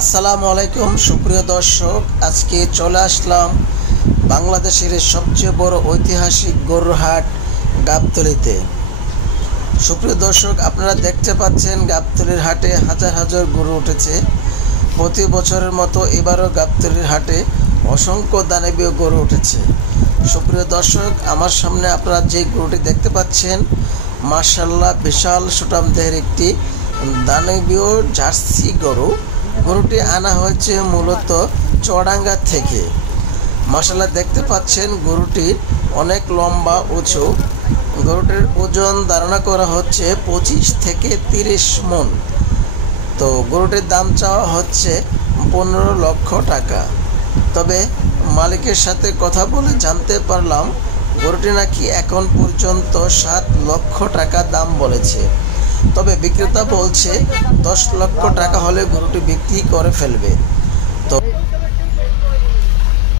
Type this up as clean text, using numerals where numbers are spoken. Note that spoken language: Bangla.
আসসালামু আলাইকুম সুপ্রিয় দর্শক, আজকে চলে আসলাম বাংলাদেশের সবচেয়ে বড় ঐতিহাসিক গরুর হাট গাবতলীতে। সুপ্রিয় দর্শক, আপনারা দেখতে পাচ্ছেন গাবতলীর হাটে হাজার হাজার গরু উঠেছে। প্রতি বছরের মতো এবারও গাবতলীর হাটে অসংখ্য দানবীয় গরু উঠেছে। সুপ্রিয় দর্শক, আমার সামনে আপনারা যে গরুটি দেখতে পাচ্ছেন, মাশাআল্লাহ বিশাল সুঠাম দেহের একটি দানবীয় জার্সি গরু। গরুটি আনা হয়েছে মূলত চুয়াডাঙ্গা থেকে। মাশাআল্লাহ দেখতে পাচ্ছেন গরুটির অনেক লম্বা উঁচু। গরুটির ওজন ধারণা করা হচ্ছে 25 থেকে 30 মণ। তো গরুটির দাম চাওয়া হচ্ছে 15 লক্ষ টাকা। তবে মালিকের সাথে কথা বলে জানতে পারলাম গরুটি নাকি এখন পর্যন্ত 7 লক্ষ টাকা দাম বলেছে। তবে বিক্রেতা বলছে 10 লক্ষ টাকা হলে গরুটি বিক্রি করে ফেলবে। তো